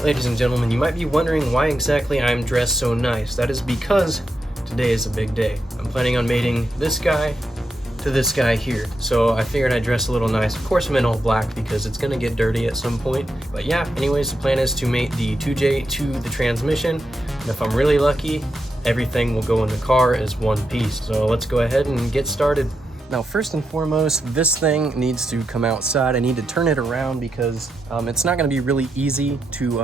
Alright, ladies and gentlemen, you might be wondering why exactly I'm dressed so nice. That is because today is a big day. I'm planning on mating this guy to this guy here. So I figured I'd dress a little nice. Of course I'm in all black because it's gonna get dirty at some point. But yeah, anyways, the plan is to mate the 2J to the transmission. And if I'm really lucky, everything will go in the car as one piece. So let's go ahead and get started. Now, first and foremost, this thing needs to come outside. I need to turn it around because it's not going to be really easy to,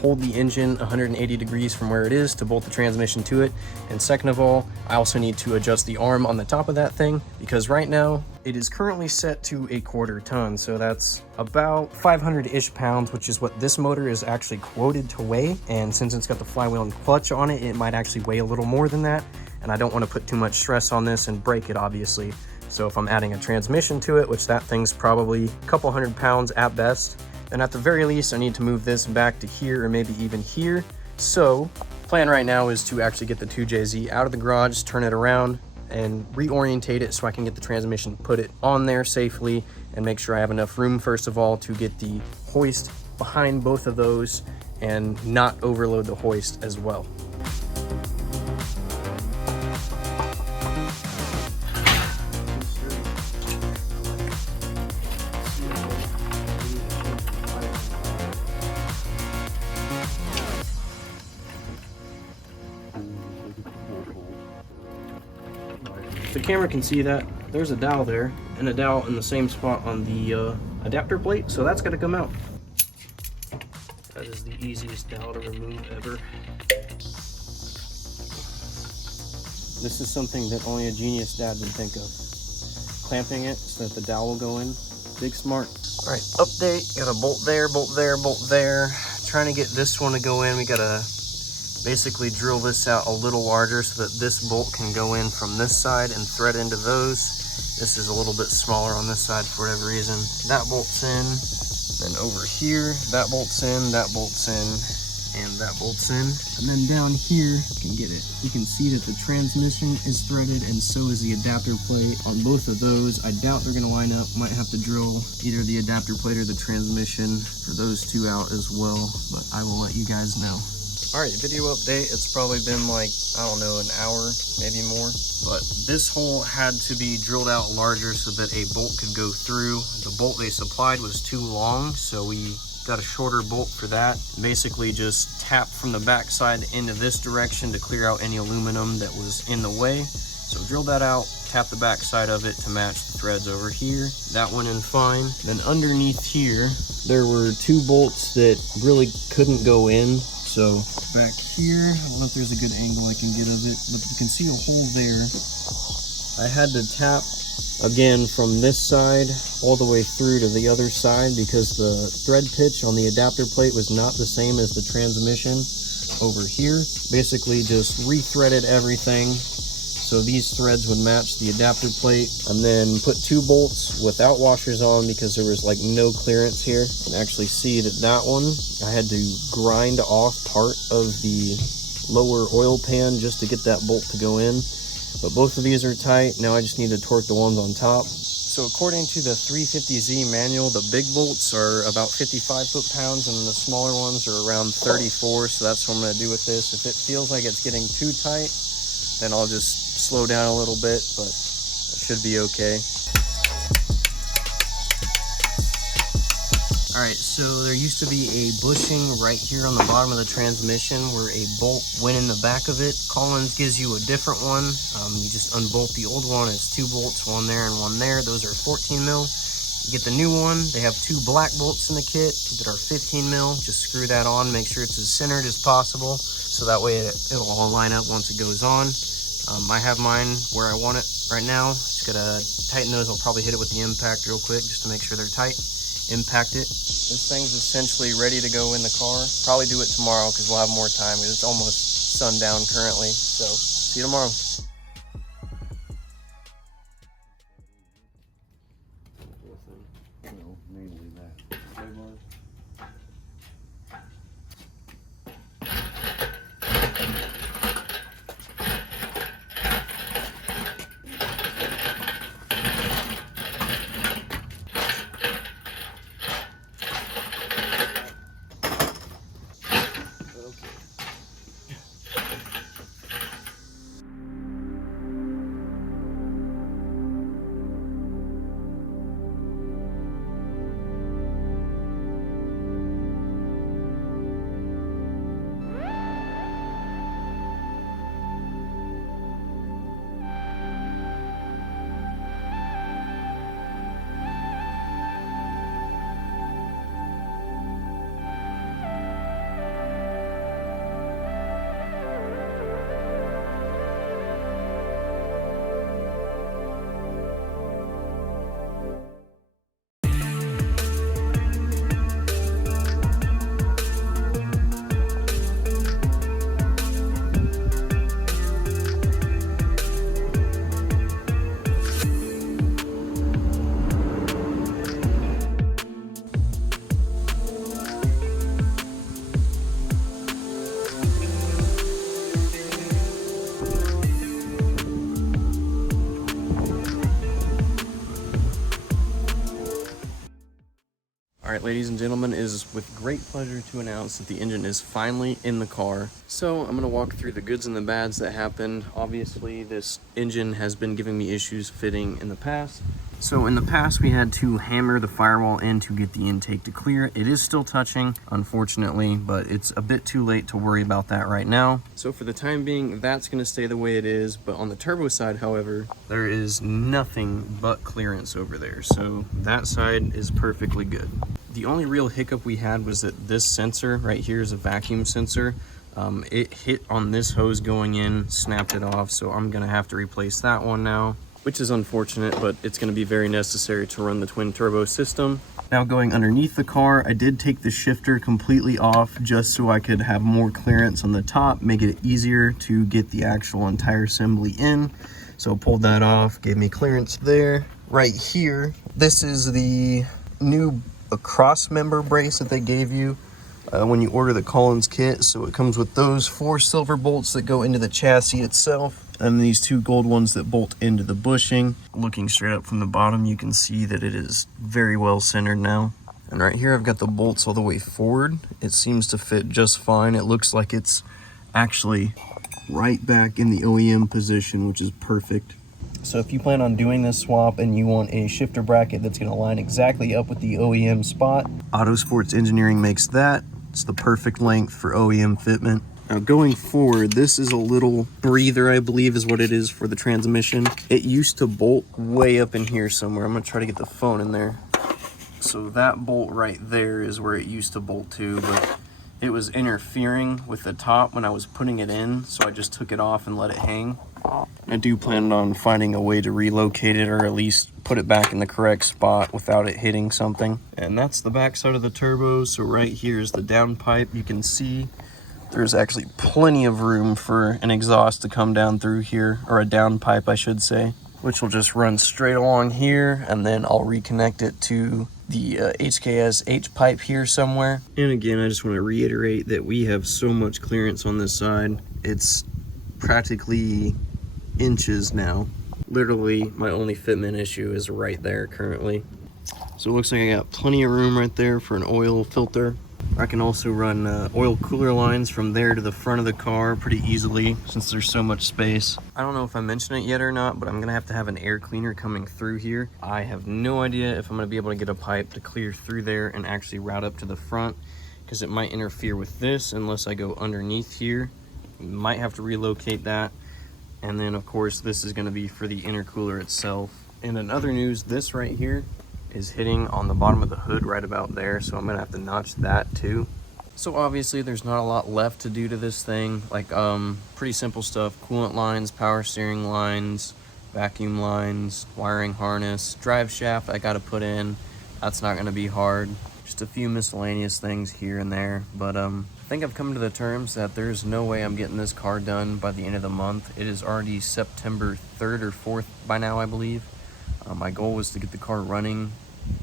hold the engine 180 degrees from where it is to bolt the transmission to it. And second of all, I also need to adjust the arm on the top of that thing because right now it is currently set to 1/4 ton. So that's about 500-ish pounds, which is what this motor is actually quoted to weigh. And since it's got the flywheel and clutch on it, it might actually weigh a little more than that. And I don't want to put too much stress on this and break it, obviously. So if I'm adding a transmission to it, which that thing's probably a couple 100 pounds at best, then at the very least, I need to move this back to here or maybe even here. So plan right now is to actually get the 2JZ out of the garage, turn it around and reorientate it so I can get the transmission, put it on there safely and make sure I have enough room, first of all, to get the hoist behind both of those and not overload the hoist as well. The camera can see that there's a dowel there and a dowel in the same spot on the adapter plate, so that's got to come out. That is the easiest dowel to remove ever. This is something that only a genius dad would think of. Clamping it so that the dowel will go in. Big smart. All right, update. Got a bolt there, bolt there, bolt there. Trying to get this one to go in. We got to basically drill this out a little larger so that this bolt can go in from this side and thread into those. This is a little bit smaller on this side for whatever reason. That bolt's in, then over here, that bolt's in, that bolt's in, and that bolt's in. And then down here, you can get it. You can see that the transmission is threaded and so is the adapter plate on both of those. I doubt they're gonna line up. Might have to drill either the adapter plate or the transmission for those two out as well, but I will let you guys know. All right, video update. It's probably been like, I don't know, an hour, maybe more. But this hole had to be drilled out larger so that a bolt could go through. The bolt they supplied was too long, so we got a shorter bolt for that. Basically just tap from the back side into this direction to clear out any aluminum that was in the way. So drill that out, tap the back side of it to match the threads over here. That went in fine. Then underneath here, there were two bolts that really couldn't go in. So back here, I don't know if there's a good angle I can get of it, but you can see a hole there. I had to tap again from this side all the way through to the other side because the thread pitch on the adapter plate was not the same as the transmission over here. Basically just re-threaded everything so these threads would match the adapter plate, and then put two bolts without washers on because there was like no clearance here. You can actually see that that one, I had to grind off part of the lower oil pan just to get that bolt to go in. But both of these are tight. Now I just need to torque the ones on top. So according to the 350Z manual, the big bolts are about 55 foot-pounds and then the smaller ones are around 34. So that's what I'm gonna do with this. If it feels like it's getting too tight, then I'll just slow down a little bit, but it should be okay. All right, so there used to be a bushing right here on the bottom of the transmission where a bolt went in the back of it. Collins gives you a different one. You just unbolt the old one. It's two bolts, one there and one there. Those are 14 mil. You get the new one. They have two black bolts in the kit that are 15 mil. Just screw that on. Make sure it's as centered as possible, so that way it'll all line up once it goes on. I have mine where I want it right now. Just gotta tighten those. I'll probably hit it with the impact real quick just to make sure they're tight. Impact it. This thing's essentially ready to go in the car. Probably do it tomorrow because we'll have more time. It's almost sundown currently. So see you tomorrow. Mainly that. All right, ladies and gentlemen, it is with great pleasure to announce that the engine is finally in the car. So I'm gonna walk through the goods and the bads that happened. Obviously, this engine has been giving me issues fitting in the past. So in the past, we had to hammer the firewall in to get the intake to clear. It is still touching, unfortunately, but it's a bit too late to worry about that right now. So for the time being, that's gonna stay the way it is. But on the turbo side, however, there is nothing but clearance over there. So that side is perfectly good. The only real hiccup we had was that this sensor right here is a vacuum sensor. It hit on this hose going in, snapped it off, so I'm gonna have to replace that one now, which is unfortunate, but it's gonna be very necessary to run the twin turbo system. Now going underneath the car, I did take the shifter completely off just so I could have more clearance on the top, make it easier to get the actual entire assembly in. So pulled that off, gave me clearance there. Right here, this is the new cross member brace that they gave you when you order the Collins kit. So it comes with those 4 silver bolts that go into the chassis itself, and these 2 gold ones that bolt into the bushing. Looking straight up from the bottom, you can see that it is very well centered now. And right here, I've got the bolts all the way forward. It seems to fit just fine. It looks like it's actually right back in the OEM position, which is perfect. So if you plan on doing this swap and you want a shifter bracket that's going to line exactly up with the OEM spot, Auto Sports Engineering makes that. It's the perfect length for OEM fitment. Now going forward, this is a little breather, I believe is what it is for the transmission. It used to bolt way up in here somewhere. I'm going to try to get the phone in there. So that bolt right there is where it used to bolt to, but it was interfering with the top when I was putting it in, so I just took it off and let it hang. I do plan on finding a way to relocate it, or at least put it back in the correct spot without it hitting something. And that's the back side of the turbo. So right here is the downpipe. You can see there's actually plenty of room for an exhaust to come down through here, or a downpipe I should say, which will just run straight along here, and then I'll reconnect it to the HKS H pipe here somewhere. And again, I just want to reiterate that we have so much clearance on this side. It's practically inches now. Literally, my only fitment issue is right there currently. So it looks like I got plenty of room right there for an oil filter. I can also run oil cooler lines from there to the front of the car pretty easily since there's so much space. I don't know if I mentioned it yet or not, but I'm gonna have to have an air cleaner coming through here. I have no idea if I'm gonna be able to get a pipe to clear through there and actually route up to the front, because it might interfere with this unless I go underneath here. Might have to relocate that. And then of course this is gonna be for the intercooler itself. And in other news, this right here is hitting on the bottom of the hood right about there, so I'm gonna have to notch that too. So obviously there's not a lot left to do to this thing, like pretty simple stuff: coolant lines, power steering lines, vacuum lines, wiring harness, drive shaft I gotta put in. That's not gonna be hard. Just a few miscellaneous things here and there, but I think I've come to the terms that there's no way I'm getting this car done by the end of the month. It is already September 3rd or 4th by now, I believe. My goal was to get the car running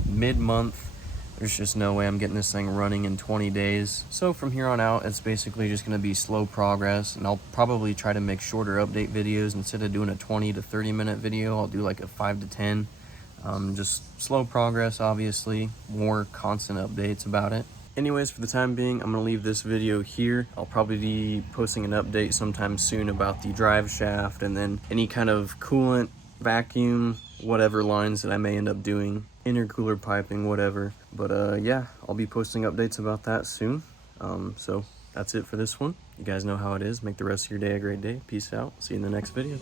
mid-month. There's just no way I'm getting this thing running in 20 days. So from here on out, it's basically just gonna be slow progress, and I'll probably try to make shorter update videos. Instead of doing a 20 to 30 minute video, I'll do like a 5 to 10. Just slow progress, obviously, more constant updates about it. Anyways, for the time being, I'm gonna leave this video here. I'll probably be posting an update sometime soon about the drive shaft, and then any kind of coolant, vacuum, whatever lines that I may end up doing, intercooler piping, whatever. But yeah, I'll be posting updates about that soon. So that's it for this one. You guys know how it is. Make the rest of your day a great day. Peace out. See you in the next video.